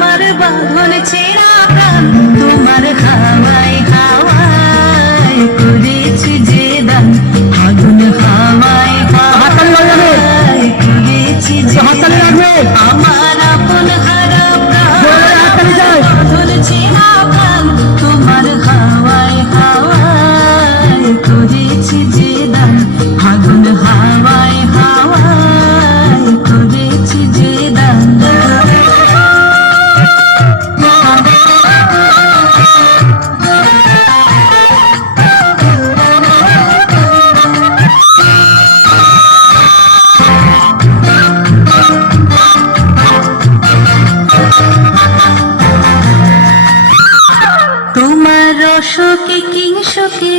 আমার বাঁধন ছেঁড়া প্রাণ তোমার হাওয়ায় হাওয়ায় করেছি যে দান আগুন হাওয়ায় হাওয়ায় করেছি যে আমার আপন হারা প্রাণ বাঁধন ছেঁড়া প্রাণ তোমার হাওয়ায় হাওয়ায় করেছি যে দান আগুন হাওয়ায় হাওয়ায় করেছি যে দান তোমার রসকে কিংসকে